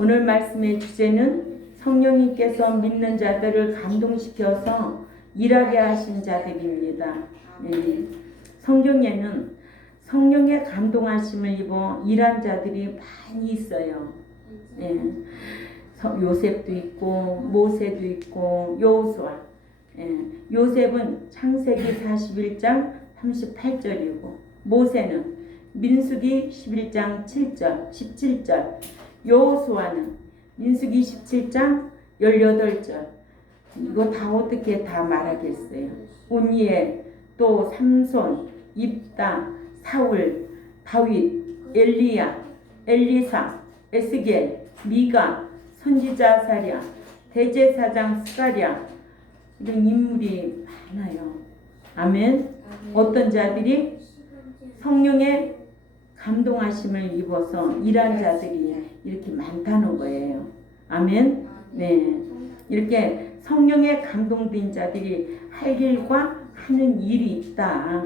오늘 말씀의 주제는 성령님께서 믿는 자들을 감동시켜서 일하게 하신 자들입니다. 성경에는 성령의 감동하심을 입어 일한 자들이 많이 있어요. 요셉도 있고 모세도 있고 여호수아. 요셉은 창세기 41장 38절이고 모세는 민수기 11장 7절 17절, 여호수아는 민수기 17장 18절. 이거 다 어떻게 다 말하겠어요. 온니엘, 또 삼손, 입다, 사울, 다윗, 엘리야, 엘리사, 에스겔, 미가, 선지자 사랴, 대제사장 스가랴, 이런 인물이 많아요. 아멘. 어떤 자들이 성령의 감동하심을 입어서 일한 자들이 이렇게 많다는 거예요. 아멘. 네. 이렇게 성령에 감동된 자들이 할 일과 하는 일이 있다.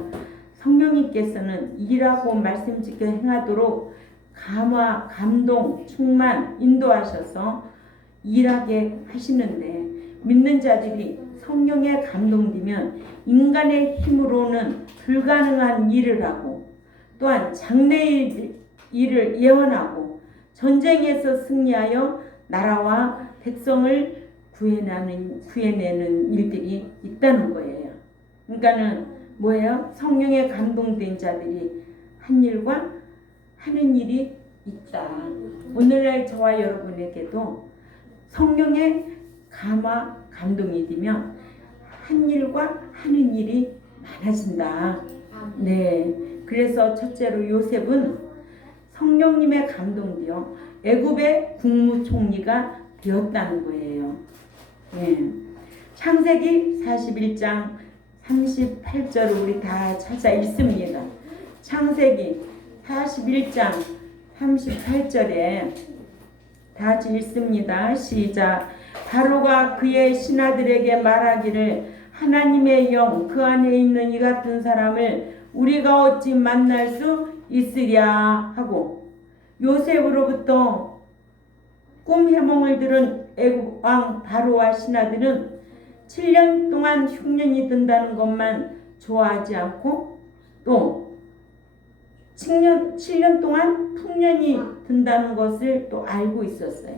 성령님께서는 일하고 말씀짓게 행하도록 감화, 감동, 충만, 인도하셔서 일하게 하시는데, 믿는 자들이 성령에 감동되면 인간의 힘으로는 불가능한 일을 하고, 또한 장래의 일을 예언하고 전쟁에서 승리하여 나라와 백성을 구해내는 일들이 있다는 거예요. 그러니까는 뭐예요? 성령에 감동된 자들이 한 일과 하는 일이 있다. 오늘날 저와 여러분에게도 성령의 감화, 감동이 되면 한 일과 하는 일이 많아진다. 네. 그래서 첫째로 요셉은 성령님의 감동되어 애굽의 국무총리가 되었다는 거예요. 창세기 41장 38절을 우리 다 찾아 읽습니다. 창세기 41장 38절에 다 같이 읽습니다. 시작. 바로가 그의 신하들에게 말하기를 하나님의 영 그 안에 있는 이 같은 사람을 우리가 어찌 만날 수 있으랴 하고, 요셉으로부터 꿈 해몽을 들은 애굽 왕 바로와 신하들은 7년 동안 흉년이 든다는 것만 좋아하지 않고 또 7년 동안 풍년이 든다는 것을 또 알고 있었어요.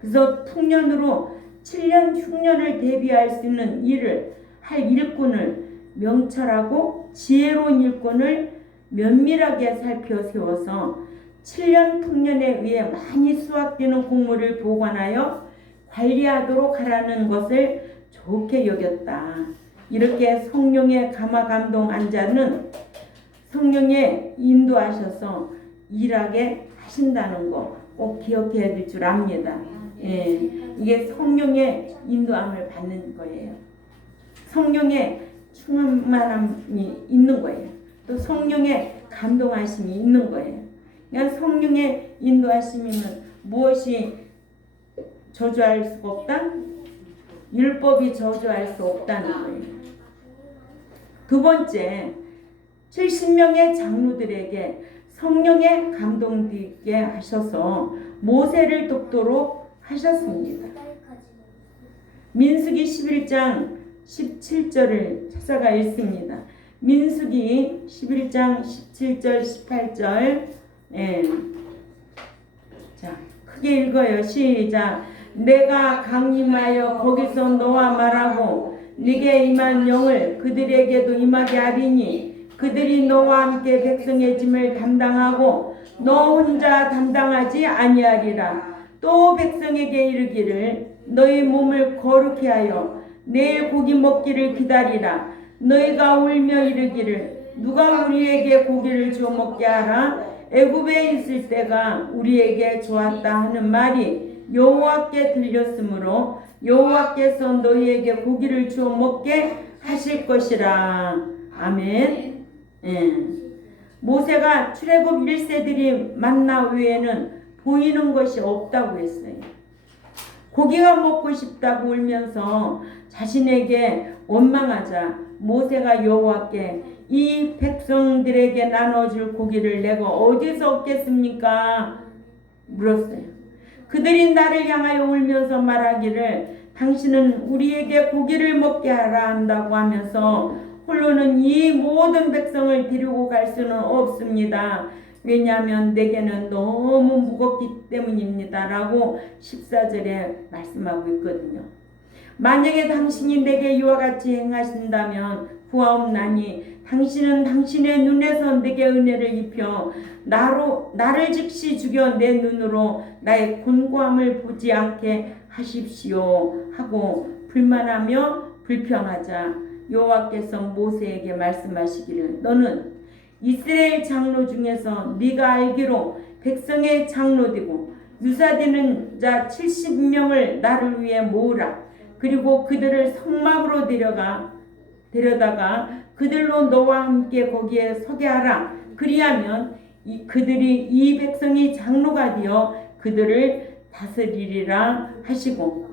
그래서 풍년으로 7년 흉년을 대비할 수 있는 일을 할 일꾼을 명철하고 지혜로운 일꾼을 면밀하게 살펴 세워서 7년 풍년에 의해 많이 수확되는 곡물을 보관하여 관리하도록 하라는 것을 좋게 여겼다. 이렇게 성령의 감화 감동한 자는 성령에 인도하셔서 일하게 하신다는 거 꼭 기억해야 될 줄 압니다. 이게 성령의 인도함을 받는 거예요. 성령의 충만함이 있는 거예요. 또 성령의 감동하심이 있는 거예요. 그러니까 성령의 인도하심이면 무엇이 저주할 수가 없다? 율법이 저주할 수 없다는 거예요. 두 번째, 70명의 장로들에게 성령에 감동되게 하셔서 모세를 돕도록 하셨습니다. 민수기 11장 17절을 찾아가 읽습니다. 민수기 11장 17절 18절. 자, 크게 읽어요. 시작. 내가 강림하여 거기서 너와 말하고 네게 임한 영을 그들에게도 임하게 하리니 그들이 너와 함께 백성의 짐을 담당하고 너 혼자 담당하지 아니하리라. 또 백성에게 이르기를 너희 몸을 거룩히 하여 내일 고기 먹기를 기다리라. 너희가 울며 이르기를 누가 우리에게 고기를 주어 먹게 하라. 애굽에 있을 때가 우리에게 좋았다 하는 말이 여호와께 들렸으므로 여호와께서 너희에게 고기를 주어 먹게 하실 것이라. 아멘. 모세가 출애굽 1세들이 만나 외에는 보이는 것이 없다고 했어요. 고기가 먹고 싶다고 울면서 자신에게 원망하자 모세가 여호와께 이 백성들에게 나눠줄 고기를 내가 어디서 얻겠습니까? 물었어요. 그들이 나를 향하여 울면서 말하기를 당신은 우리에게 고기를 먹게 하라 한다고 하면서 홀로는 이 모든 백성을 데리고 갈 수는 없습니다. 왜냐하면 내게는 너무 무겁기 때문입니다. 라고 14절에 말씀하고 있거든요. 만약에 당신이 내게 이와 같이 행하신다면 구하옵나니 당신은 당신의 눈에서 내게 은혜를 입혀 나를 즉시 죽여 내 눈으로 나의 곤고함을 보지 않게 하십시오 하고 불만하며 불평하자 여호와께서 모세에게 말씀하시기를 너는 이스라엘 장로 중에서 네가 알기로 백성의 장로되고 유사되는 자 70명을 나를 위해 모으라. 그리고 그들을 성막으로 데려다가 그들로 너와 함께 거기에 서게 하라. 그리하면 그들이 이 백성이 장로가 되어 그들을 다스리리라 하시고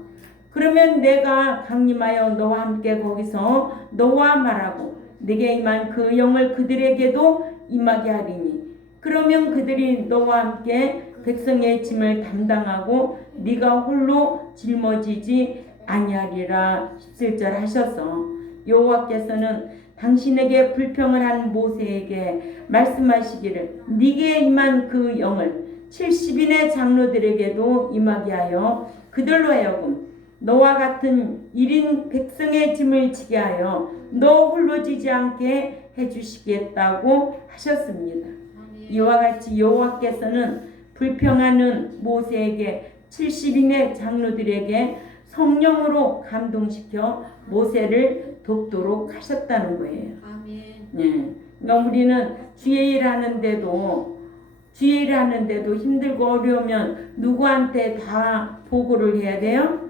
그러면 내가 강림하여 너와 함께 거기서 너와 말하고 내게 임한 그 영을 그들에게도 임하게 하리니 그러면 그들이 너와 함께 백성의 짐을 담당하고 네가 홀로 짊어지지 아니하리라 17절 하셔서 여호와께서는 당신에게 불평을 한 모세에게 말씀하시기를 네게 임한 그 영을 70인의 장로들에게도 임하게 하여 그들로 하여금 너와 같은 1인 백성의 짐을 지게 하여 너 홀로 지지 않게 해주시겠다고 하셨습니다. 이와 같이 여호와께서는 불평하는 모세에게 70인의 장로들에게 성령으로 감동시켜 모세를 돕도록 하셨다는 거예요. 아멘. 예. 그러니까 우리는 주의 일 하는데도 힘들고 어려우면 누구한테 다 보고를 해야 돼요?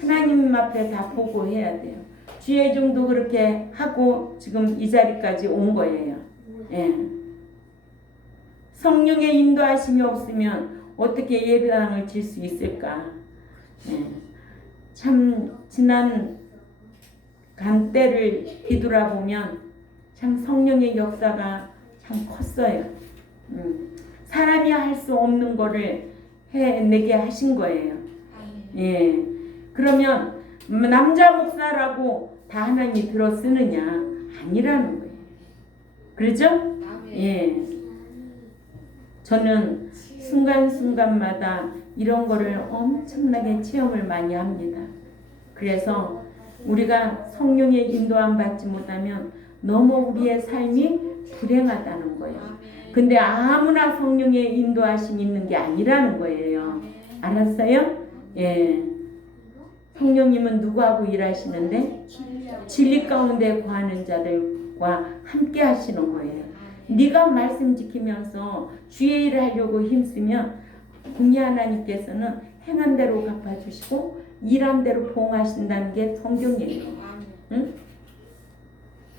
하나님 앞에 다 보고해야 돼요. 주의 종도 그렇게 하고 지금 이 자리까지 온 거예요. 예. 성령의 인도하심이 없으면 어떻게 예배당을 질 수 있을까? 예. 참 지난 간때를 뒤돌아보면 참 성령의 역사가 참 컸어요. 사람이 할 수 없는 거를 해내게 하신 거예요. 예. 그러면 남자 목사라고 다 하나님이 들어 쓰느냐? 아니라는 거예요. 그렇죠? 예. 저는 순간순간마다 이런 거를 엄청나게 체험을 많이 합니다. 그래서 우리가 성령의 인도함 받지 못하면 너무 우리의 삶이 불행하다는 거예요. 근데 아무나 성령의 인도하심이 있는 게 아니라는 거예요. 알았어요? 예. 성령님은 누구하고 일하시는데? 진리 가운데 거하는 자들과 함께 하시는 거예요. 네가 말씀 지키면서 주의 일을 하려고 힘쓰면 공의 하나님께서는 행한 대로 갚아주시고 일한 대로 보응하신다는 게 성경이에요. 응?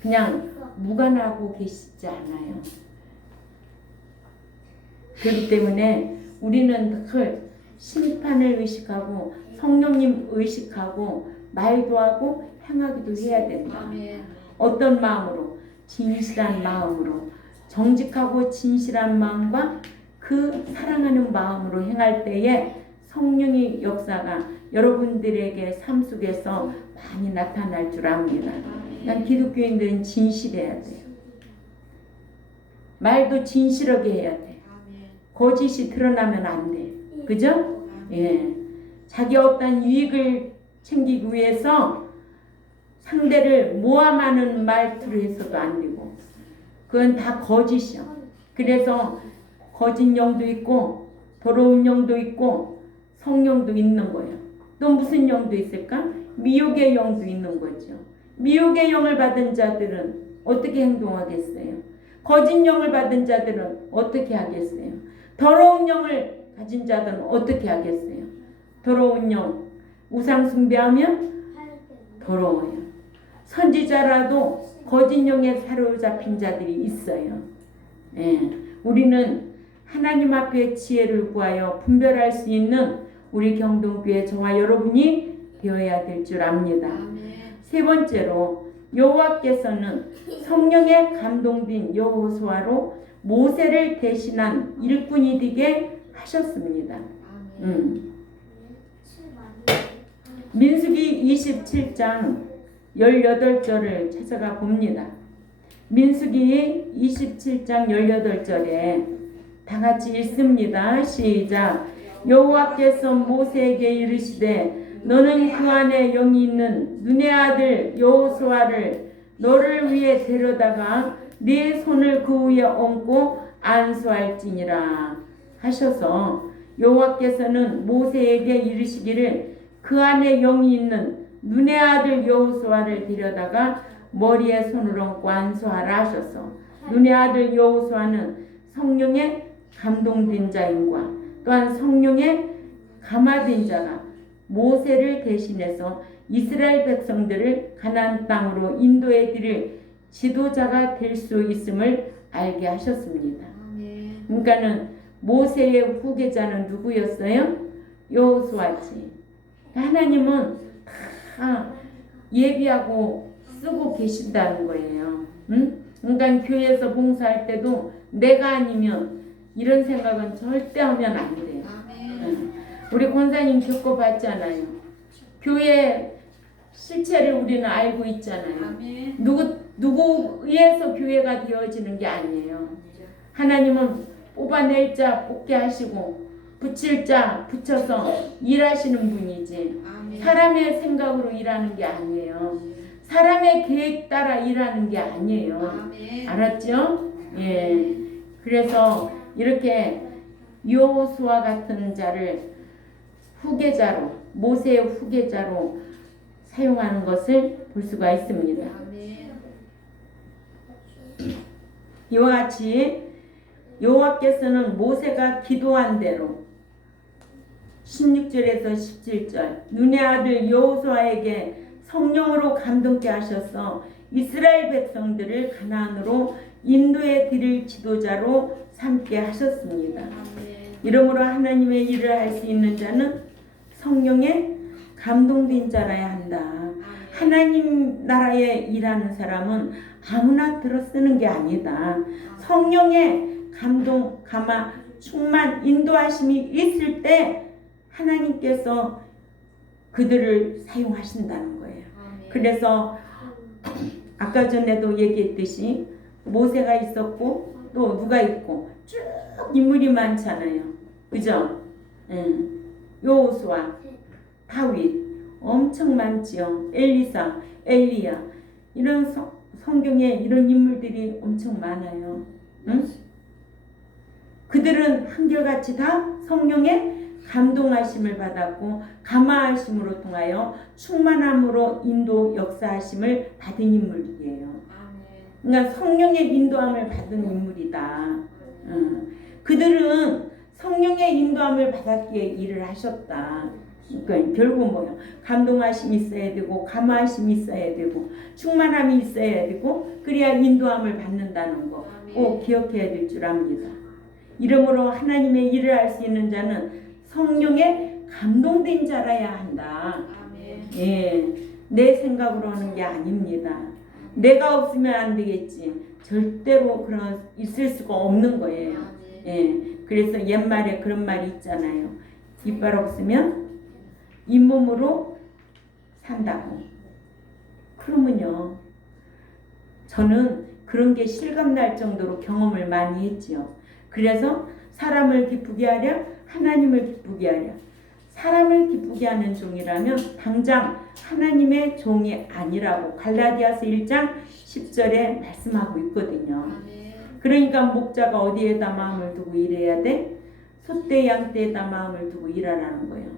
그냥 무관하고 계시지 않아요. 그렇기 때문에 우리는 늘 심판을 의식하고 성령님 의식하고 말도 하고 행하기도 해야 된다. 어떤 마음으로? 진실한 마음으로, 정직하고 진실한 마음과 그 사랑하는 마음으로 행할 때에 성령의 역사가 여러분들에게 삶 속에서 많이 나타날 줄 압니다. 난 기독교인들은 진실해야 돼요. 말도 진실하게 해야 돼. 거짓이 드러나면 안 돼. 그죠? 예. 자기 어떤 유익을 챙기기 위해서 상대를 모함하는 말투를 해서도 안 되고 그건 다 거짓이야. 그래서 거짓 영도 있고 더러운 영도 있고 성령도 있는 거예요. 또 무슨 영도 있을까? 미혹의 영도 있는 거죠. 미혹의 영을 받은 자들은 어떻게 행동하겠어요? 거짓 영을 받은 자들은 어떻게 하겠어요? 더러운 영을 가진 자들은 어떻게 하겠어요? 더러운 영, 우상 숭배하면 더러워요. 선지자라도 거짓 영에 사로잡힌 자들이 있어요. 예. 우리는 하나님 앞에 지혜를 구하여 분별할 수 있는 우리 경동교회 저와 여러분이 되어야 될 줄 압니다. 세 번째로 여호와께서는 성령에 감동된 여호수아로 모세를 대신한 일꾼이 되게 하셨습니다. 민수기 27장 18절을 찾아가 봅니다. 민수기 27장 18절에 다 같이 읽습니다. 시작. 여호와께서 모세에게 이르시되 너는 그 안에 영이 있는 눈의 아들 여호수아를 너를 위해 데려다가 네 손을 그 위에 얹고 안수할지니라 하셔서 여호와께서는 모세에게 이르시기를 그 안에 영이 있는 눈의 아들 여호수아를 데려다가 머리에 손을 얹고 안수하라 하셔서 눈의 아들 여호수아는 성령에 감동된 자임과 또한 성령에 감화된 자가 모세를 대신해서 이스라엘 백성들을 가나안 땅으로 인도해 드릴 지도자가 될 수 있음을 알게 하셨습니다. 그러니까는 모세의 후계자는 누구였어요? 여호수아지. 하나님은 다 예비하고 쓰고 계신다는 거예요. 응? 그러니까 교회에서 봉사할 때도 내가 아니면 이런 생각은 절대 하면 안 돼요. 응. 우리 권사님 겪어봤잖아요. 교회 실체를 우리는 알고 있잖아요. 누구 의해서 교회가 되어지는 게 아니에요. 하나님은 뽑아낼 자 뽑게 하시고 붙일 자 붙여서 일하시는 분이지 사람의 생각으로 일하는 게 아니에요. 사람의 계획 따라 일하는 게 아니에요. 알았죠? 예. 그래서 이렇게 여호수아 같은 자를 후계자로 모세의 후계자로 사용하는 것을 볼 수가 있습니다. 이와 같이 여호와께서는 모세가 기도한 대로 16절에서 17절 눈의 아들 여호수아에게 성령으로 감동케 하셔서 이스라엘 백성들을 가나안으로 인도해 드릴 지도자로 삼게 하셨습니다. 이러므로 하나님의 일을 할 수 있는 자는 성령에 감동된 자라야 한다. 하나님 나라에 일하는 사람은 아무나 들어 쓰는 게 아니다. 성령의 감동, 감화, 충만, 인도하심이 있을 때 하나님께서 그들을 사용하신다는 거예요. 그래서 아까 전에도 얘기했듯이 모세가 있었고 또 누가 있고 쭉 인물이 많잖아요. 그죠? 여호수아, 다윗 엄청 많지요. 엘리사, 엘리야 이런 성경에 이런 인물들이 엄청 많아요. 응? 그들은 한결같이 다 성령의 감동하심을 받았고 감화하심으로 통하여 충만함으로 인도 역사하심을 받은 인물이에요. 그러니까 성령의 인도함을 받은 인물이다. 그들은 성령의 인도함을 받았기에 일을 하셨다. 그러니까 결국 뭐요? 감동하심이 있어야 되고 감화하심이 있어야 되고 충만함이 있어야 되고 그래야 인도함을 받는다는 거 꼭 기억해야 될 줄 압니다. 이러므로 하나님의 일을 할 수 있는 자는 성령에 감동된 자라야 한다. 예, 내 생각으로 하는 게 아닙니다. 내가 없으면 안 되겠지. 절대로 그런 있을 수가 없는 거예요. 예, 그래서 옛말에 그런 말이 있잖아요. 이빨 없으면 잇몸으로 산다고. 그러면요, 저는 그런 게 실감날 정도로 경험을 많이 했지요. 그래서 사람을 기쁘게 하려 하나님을 기쁘게 하려. 사람을 기쁘게 하는 종이라면 당장 하나님의 종이 아니라고 갈라디아서 1장 10절에 말씀하고 있거든요. 그러니까 목자가 어디에다 마음을 두고 일해야 돼? 소떼 양떼에다 마음을 두고 일하라는 거예요.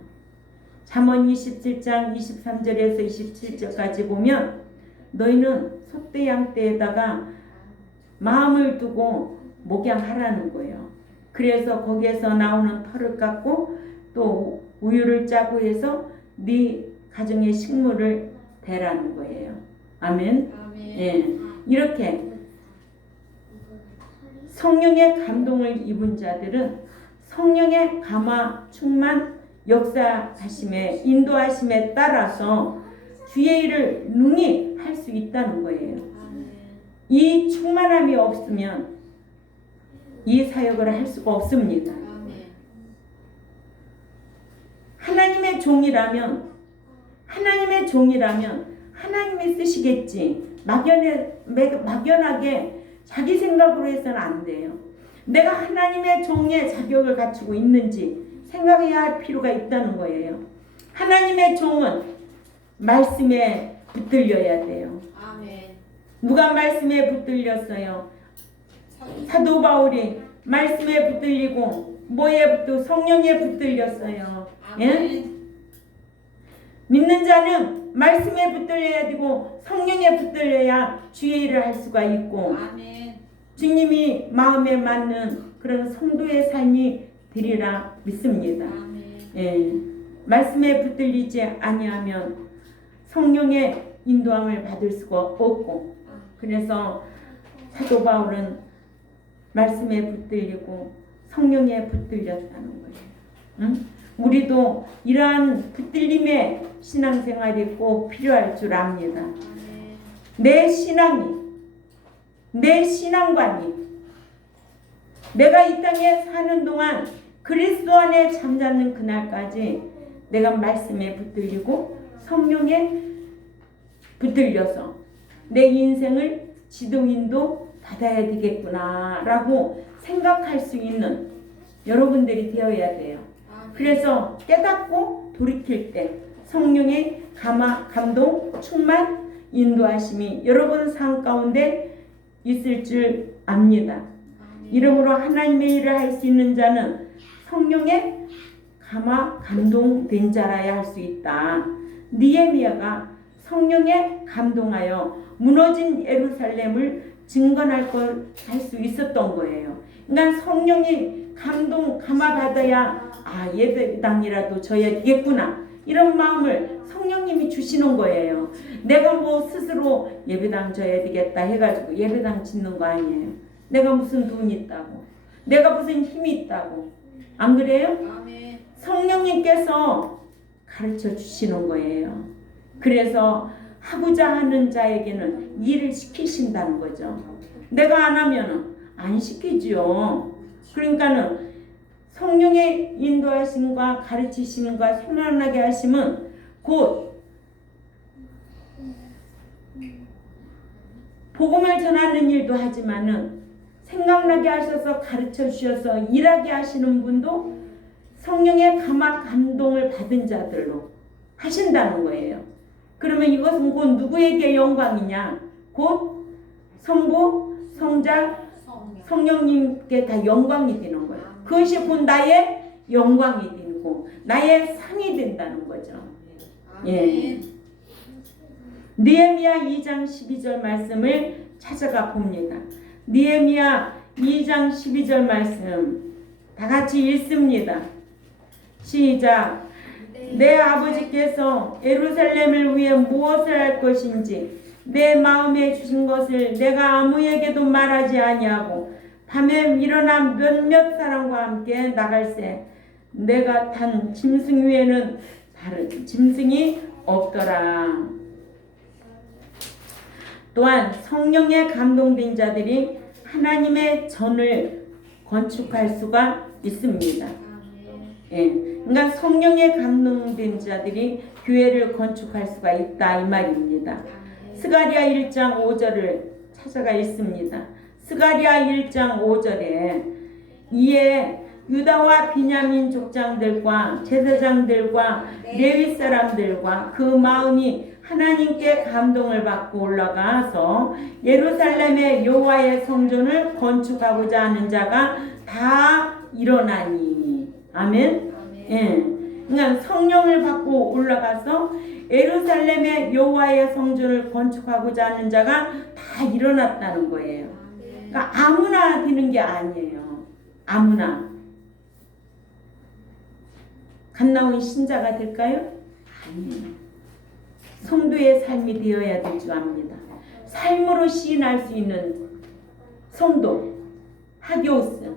잠언 27장 23절에서 27절까지 보면 너희는 소떼 양떼에다가 마음을 두고 목양하라는 거예요. 그래서 거기에서 나오는 털을 깎고 또 우유를 짜고 해서 네 가정의 식물을 대라는 거예요. 아멘. 예, 이렇게 성령의 감동을 입은 자들은 성령의 감화, 충만, 역사하심에 인도하심에 따라서 주의 일을 능히 할 수 있다는 거예요. 이 충만함이 없으면 이 사역을 할 수가 없습니다. 종이라면 하나님이 쓰시겠지. 막연하게 자기 생각으로 해서는 안 돼요. 내가 하나님의 종의 자격을 갖추고 있는지 생각해야 할 필요가 있다는 거예요. 하나님의 종은 말씀에 붙들려야 돼요. 아멘. 누가 말씀에 붙들렸어요? 사도 바울이 말씀에 붙들리고 뭐에 붙들고 성령에 붙들렸어요. 예? 믿는 자는 말씀에 붙들려야 되고 성령에 붙들려야 주의 일을 할 수가 있고 아멘. 주님이 마음에 맞는 그런 성도의 삶이 되리라 믿습니다. 아멘. 예, 말씀에 붙들리지 아니하면 성령의 인도함을 받을 수가 없고 그래서 사도 바울은 말씀에 붙들리고 성령에 붙들렸다는 거예요. 응? 우리도 이러한 붙들림의 신앙생활이 꼭 필요할 줄 압니다. 내 신앙관이 내가 이 땅에 사는 동안 그리스도 안에 잠자는 그날까지 내가 말씀에 붙들리고 성령에 붙들려서 내 인생을 지도인도 받아야 되겠구나 라고 생각할 수 있는 여러분들이 되어야 돼요. 그래서 깨닫고 돌이킬 때 성령의 감동, 충만, 인도하심이 여러분 삶 가운데 있을 줄 압니다. 이러므로 하나님의 일을 할 수 있는 자는 성령의 감동된 자라야 할 수 있다. 느헤미야가 성령에 감동하여 무너진 예루살렘을 증건할 수 있었던 거예요. 그러니까 성령이 감화받아야 예배당이라도 져야 되겠구나 이런 마음을 성령님이 주시는 거예요. 내가 뭐 스스로 예배당 져야 되겠다 해가지고 예배당 짓는 거 아니에요. 내가 무슨 돈이 있다고, 내가 무슨 힘이 있다고, 안 그래요? 아멘. 성령님께서 가르쳐 주시는 거예요. 그래서 하고자 하는 자에게는 일을 시키신다는 거죠. 내가 안 하면은 안 시키죠. 그러니까는 성령의 인도하심과 가르치심과 생각나게 하심은 곧 복음을 전하는 일도 하지만은 생각나게 하셔서 가르쳐 주셔서 일하게 하시는 분도 성령의 감동을 받은 자들로 하신다는 거예요. 그러면 이것은 곧 누구에게 영광이냐? 곧 성부, 성자, 성령님께 다 영광이 되는 거예요. 그것이 곧 나의 영광이 되고 나의 상이 된다는 거죠. 예. 느헤미야 2장 12절 말씀을 찾아가 봅니다. 느헤미야 2장 12절 말씀 다 같이 읽습니다. 시작. 내 아버지께서 예루살렘을 위해 무엇을 할 것인지 내 마음에 주신 것을 내가 아무에게도 말하지 아니하고 밤에 일어나 몇몇 사람과 함께 나갈새 내가 탄 짐승 위에는 다른 짐승이 없더라. 또한 성령에 감동된 자들이 하나님의 전을 건축할 수가 있습니다. 예, 그러니까 성령에 감동된 자들이 교회를 건축할 수가 있다 이 말입니다. 스가랴 1장 5절을 찾아가 있습니다. 스가랴 1장 5절에 이에 유다와 비냐민 족장들과 제사장들과 레위 사람들과 그 마음이 하나님께 감동을 받고 올라가서 예루살렘의 여호와의 성전을 건축하고자 하는 자가 다 일어나니. 아멘. 예. 그러니까 성령을 받고 올라가서 예루살렘의 여호와의 성전을 건축하고자 하는 자가 다 일어났다는 거예요. 그러니까 아무나 되는 게 아니에요. 아무나. 갓 나온 신자가 될까요? 아니에요. 성도의 삶이 되어야 될 줄 압니다. 삶으로 시인할 수 있는 성도, 하교스,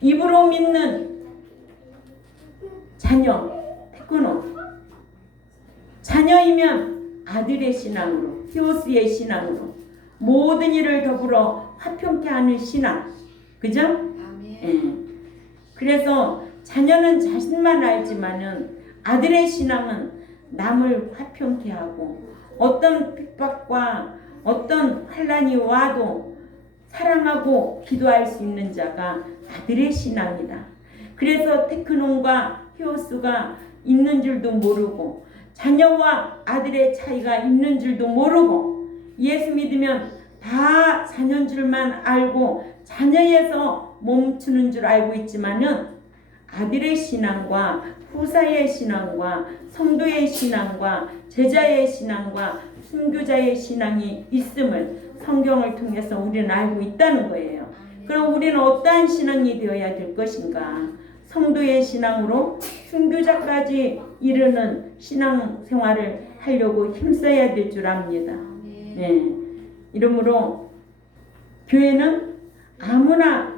입으로 믿는 자녀, 테크노. 자녀이면 아들의 신앙으로, 히오스의 신앙으로 모든 일을 더불어 화평케 하는 신앙. 그죠? 아멘. 예. 그래서 자녀는 자신만 알지만은 아들의 신앙은 남을 화평케 하고 어떤 핍박과 어떤 환난이 와도 사랑하고 기도할 수 있는 자가 아들의 신앙이다. 그래서 테크논과 히오스가 있는 줄도 모르고 자녀와 아들의 차이가 있는 줄도 모르고 예수 믿으면 다 자녀인 줄만 알고 자녀에서 멈추는 줄 알고 있지만은 아들의 신앙과 후사의 신앙과 성도의 신앙과 제자의 신앙과 순교자의 신앙이 있음을 성경을 통해서 우리는 알고 있다는 거예요. 그럼 우리는 어떠한 신앙이 되어야 될 것인가? 성도의 신앙으로 순교자까지 이르는 신앙 생활을 하려고 힘써야 될 줄 압니다. 네. 이러므로 교회는 아무나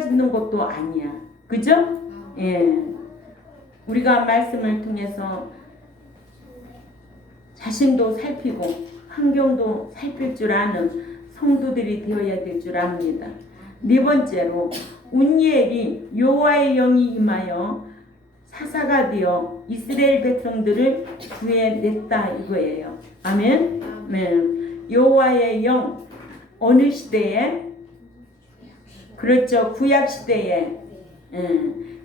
짓는 것도 아니야. 그죠? 예. 우리가 말씀을 통해서 자신도 살피고 환경도 살필 줄 아는 성도들이 되어야 될 줄 압니다. 네 번째로 운니엘이 여호와의 영이 임하여 사사가 되어 이스라엘 백성들을 구해냈다 이거예요. 아멘. 네. 여호와의 영 어느 시대에? 그렇죠. 구약 시대에.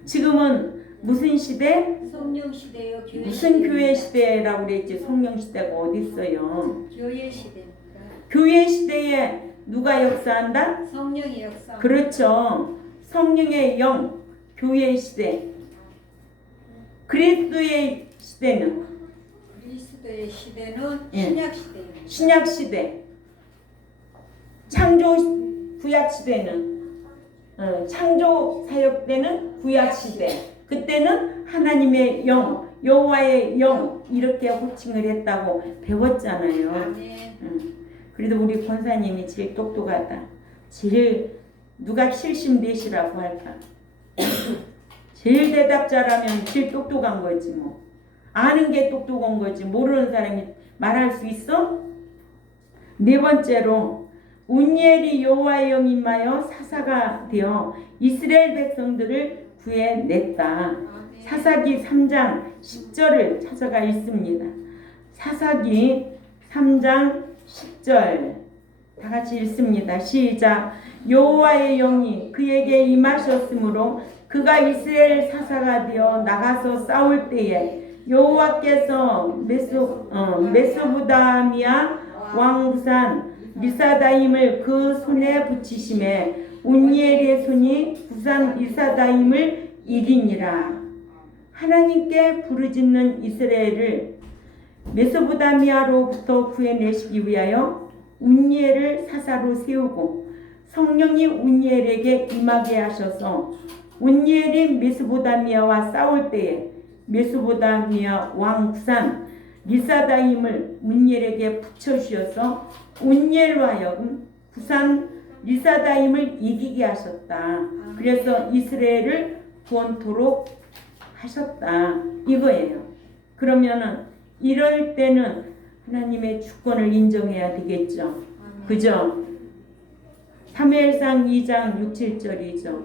지금은 무슨 시대? 성령 시대요. 무슨 교회 시대라고 그랬지? 성령 시대가 어디 있어요? 교회 시대입니다. 교회 시대에 누가 역사한다? 성령이 역사. 그렇죠. 성령의 영, 교회 시대. 그리스도의 시대는? 그리스도의 시대는 예. 신약 시대입니다. 신약 시대. 창조 구약 시대는 창조 사역 때는 구약 시대. 그때는 하나님의 영, 여호와의 영 이렇게 호칭을 했다고 배웠잖아요. 아멘. 그래도 우리 권사님이 제일 똑똑하다. 제일 누가 74시라고 할까? 제일 대답 잘하면 제일 똑똑한 거지 뭐. 아는 게 똑똑한 거지 모르는 사람이 말할 수 있어? 네 번째로 운니엘이 여호와의 영이 임하여 사사가 되어 이스라엘 백성들을 구해냈다. 사사기 3장 10절을 찾아가 있습니다. 사사기 3장 10절 다 같이 읽습니다. 시작. 여호와의 영이 그에게 임하셨으므로 그가 이스라엘 사사가 되어 나가서 싸울 때에 여호와께서 메소포다미아 왕부산 리사다임을 그 손에 붙이심에 운니엘의 손이 부산 리사다임을 이기니라. 하나님께 부르짖는 이스라엘을 메소포다미아로부터 구해내시기 위하여 운니엘을 사사로 세우고 성령이 운니엘에게 임하게 하셔서 운니엘이 메소포다미아와 싸울 때에 메소포다미아 왕 부산 리사다임을 운니엘에게 붙여주셔서 운니엘로 하여금 부산 리사다임을 이기게 하셨다. 그래서 이스라엘을 구원토록 하셨다. 이거예요. 그러면은 이럴 때는 하나님의 주권을 인정해야 되겠죠. 그죠? 사무엘상 2장 6, 7절이죠.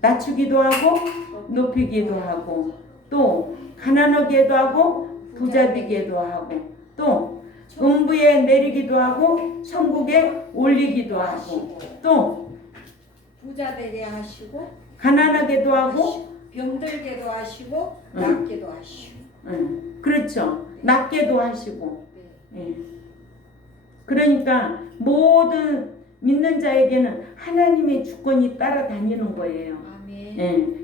낮추기도 하고 높이기도 하고 또 가난하게도 하고 부자 되게도 하고 또 음부에 내리기도 하고 천국에 올리기도 하고 또 부자 되게 하시고 가난하게도 하고 병들게도 하시고 낫게도 하시고. 그렇죠. 낫게도 하시고. 그러니까 모든 믿는 자에게는 하나님의 주권이 따라다니는 거예요.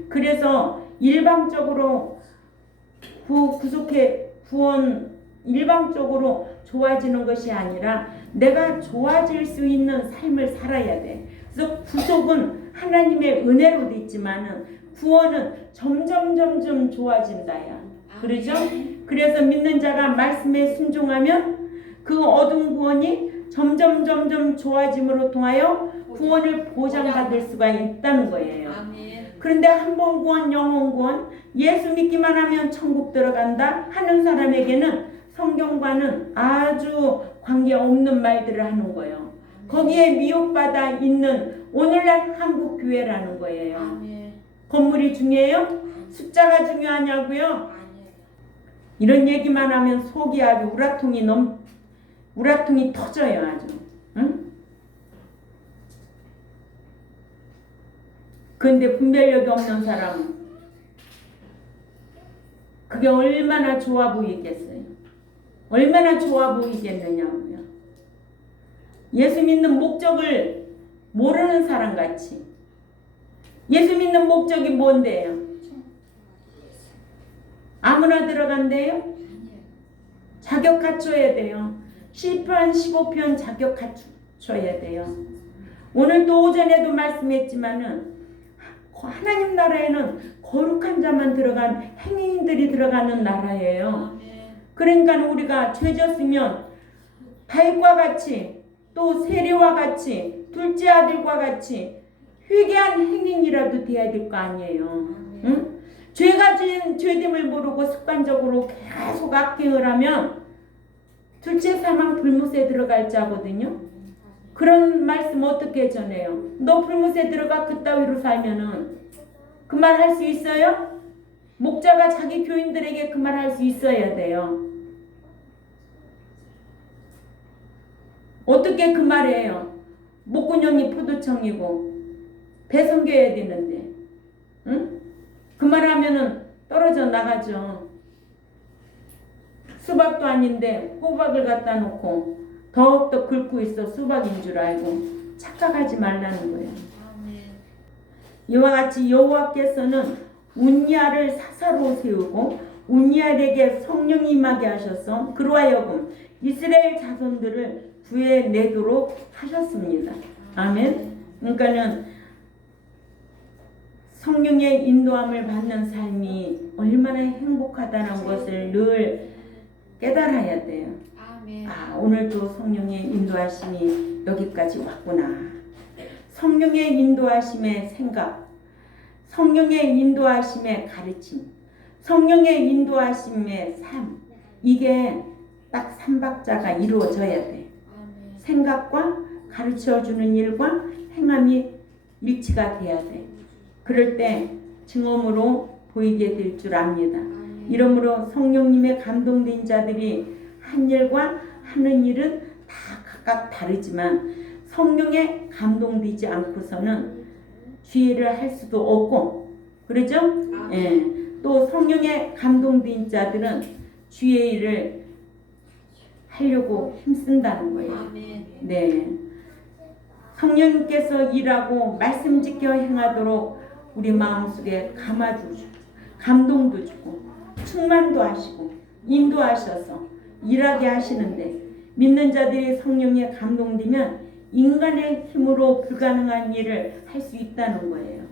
그래서 일방적으로 구원 일방적으로 좋아지는 것이 아니라 내가 좋아질 수 있는 삶을 살아야 돼. 그래서 구속은 하나님의 은혜로 돼 있지만은 구원은 점점 좋아진다야. 그러죠? 그래서 믿는 자가 말씀에 순종하면 그 얻은 구원이 점점 좋아짐으로 통하여 구원을 보장받을 수가 있다는 거예요. 그런데 한 번 구원, 영원 구원, 예수 믿기만 하면 천국 들어간다 하는 사람에게는 성경과는 아주 관계없는 말들을 하는 거예요. 거기에 미혹받아 있는 오늘날 한국 교회라는 거예요. 건물이 중요해요? 숫자가 중요하냐고요? 아니에요. 이런 얘기만 하면 속이 아주 우라통이 터져요 아주. 응? 근데 분별력이 없는 사람은 그게 얼마나 좋아 보이겠어요? 얼마나 좋아 보이겠느냐고요. 예수 믿는 목적을 모르는 사람 같이. 예수 믿는 목적이 뭔데요? 아무나 들어간대요? 자격 갖춰야 돼요. 10편 15편 자격 갖춰야 돼요. 오늘 또 오전에도 말씀했지만은 하나님 나라에는 거룩한 자만 들어간 행인들이 들어가는 나라예요. 그러니까 우리가 죄졌으면 다윗과 같이 또 세리와 같이 둘째 아들과 같이 회개한 행인이라도 돼야 될 거 아니에요. 응? 죄가 지은 죄됨을 모르고 습관적으로 계속 악행을 하면 둘째 사망 불못에 들어갈 자거든요. 그런 말씀 어떻게 전해요? 너 불못에 들어가 그따위로 살면은 그 말 할 수 있어요? 목자가 자기 교인들에게 그 말 할 수 있어야 돼요. 어떻게 그 말이에요? 목구녕이 포도청이고 배 섬겨야 되는데, 응? 그 말 하면은 떨어져 나가죠. 수박도 아닌데 호박을 갖다 놓고 더욱더 긁고 있어 수박인 줄 알고 착각하지 말라는 거예요. 이와 같이 여호와께서는 운니아를 사사로 세우고 운니아에게 성령이 임하게 하셔서 그로 하여금 이스라엘 자손들을 구해내도록 하셨습니다. 아멘. 그러니까는 성령의 인도함을 받는 삶이 얼마나 행복하다는 것을 늘 깨달아야 돼요. 아, 오늘도 성령의 인도하심이 여기까지 왔구나. 성령의 인도하심의 생각, 성령의 인도하심의 가르침, 성령의 인도하심의 삶, 이게 딱 삼박자가 이루어져야 돼. 생각과 가르쳐주는 일과 행함이 일치가 돼야 돼. 그럴 때 증언으로 보이게 될 줄 압니다. 이러므로 성령님의 감동된 자들이 한 일과 하는 일은 다 각각 다르지만 성령에 감동되지 않고서는 주의를 할 수도 없고, 그러죠? 예. 또 성령에 감동된 자들은 주의 일을 하려고 힘쓴다는 거예요. 네. 성령님께서 일하고 말씀 지켜 행하도록 우리 마음속에 감동도 주고 충만도 하시고 인도하셔서 일하게 하시는데, 믿는 자들이 성령에 감동되면 인간의 힘으로 불가능한 일을 할 수 있다는 거예요.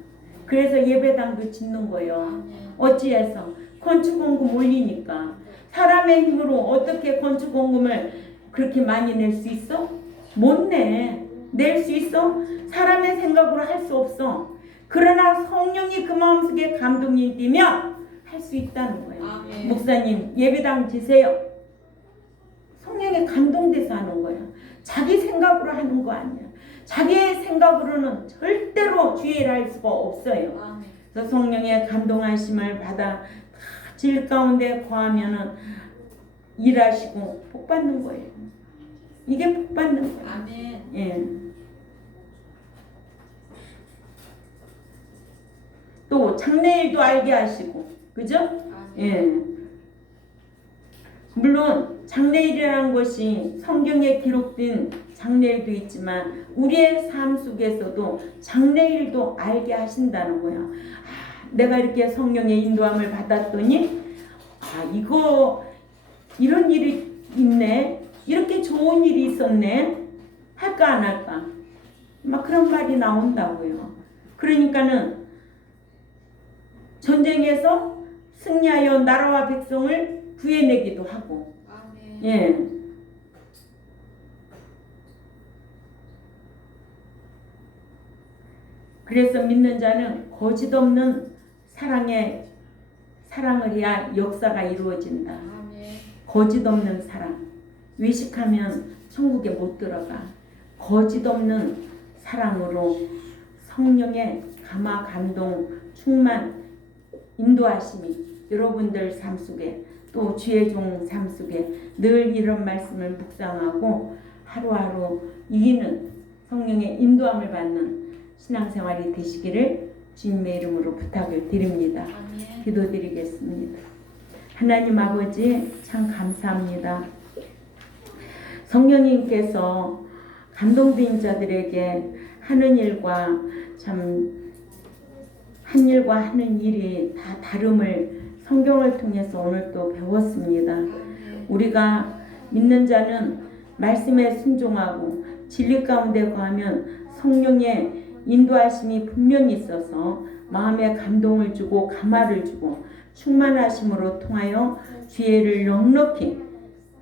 그래서 예배당도 짓는 거예요. 어찌해서 건축공금 올리니까. 사람의 힘으로 어떻게 건축공금을 그렇게 많이 낼 수 있어? 못 내. 낼 수 있어? 사람의 생각으로 할 수 없어. 그러나 성령이 그 마음속에 감동이 뛰면 할 수 있다는 거예요. 아멘. 목사님 예배당 지세요. 성령에 감동돼서 하는 거예요. 자기 생각으로 하는 거 아니야. 자기의 생각으로는 절대로 주의를 할 수가 없어요. 아멘. 그래서 성령의 감동하심을 받아 질 가운데 거하면은 일하시고 복 받는 거예요. 이게 복 받는 거예요. 아멘. 예. 또 장래일도 알게 하시고, 그죠? 아멘. 예. 물론 장래일이라는 것이 성경에 기록된 장래일도 있지만 우리의 삶 속에서도 장래일도 알게 하신다는 거예요. 아, 내가 이렇게 성령의 인도함을 받았더니 이런 일이 있네, 이렇게 좋은 일이 있었네, 할까 안 할까, 막 그런 말이 나온다고요. 그러니까는 전쟁에서 승리하여 나라와 백성을 구해내기도 하고. 아멘. 예. 그래서 믿는 자는 거짓 없는 사랑을 해야 역사가 이루어진다. 아멘. 거짓 없는 사랑. 외식하면 천국에 못 들어가. 거짓 없는 사랑으로 성령의 감화 감동 충만 인도하심이 여러분들 삶 속에 또 주의 종 삶 속에 늘 이런 말씀을 묵상하고 하루하루 이기는 성령의 인도함을 받는 신앙생활이 되시기를 주님의 이름으로 부탁을 드립니다. 아멘. 기도드리겠습니다. 하나님 아버지 참 감사합니다. 성령님께서 감동된 자들에게 하는 일과 참 한 일과 하는 일이 다 다름을 성경을 통해서 오늘 또 배웠습니다. 아멘. 우리가 믿는 자는 말씀에 순종하고 진리 가운데 거하면 성령의 인도하심이 분명히 있어서 마음에 감동을 주고 감화를 주고 충만하심으로 통하여 주의 일을 넉넉히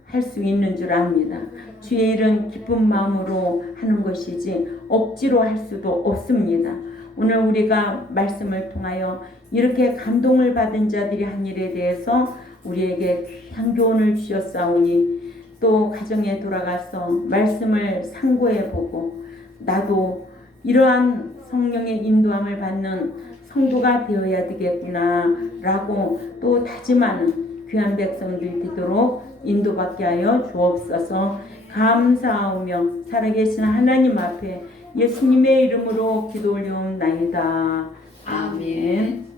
할 수 있는 줄 압니다. 주의 일은 기쁜 마음으로 하는 것이지 억지로 할 수도 없습니다. 오늘 우리가 말씀을 통하여 이렇게 감동을 받은 자들이 한 일에 대해서 우리에게 귀한 교훈을 주셨사오니 또 가정에 돌아가서 말씀을 상고해보고 나도 이러한 성령의 인도함을 받는 성도가 되어야 되겠구나 라고 또 다짐하는 귀한 백성들 되도록 인도받게 하여 주옵소서. 감사하며 살아계신 하나님 앞에 예수님의 이름으로 기도 올려옵나이다. 아멘.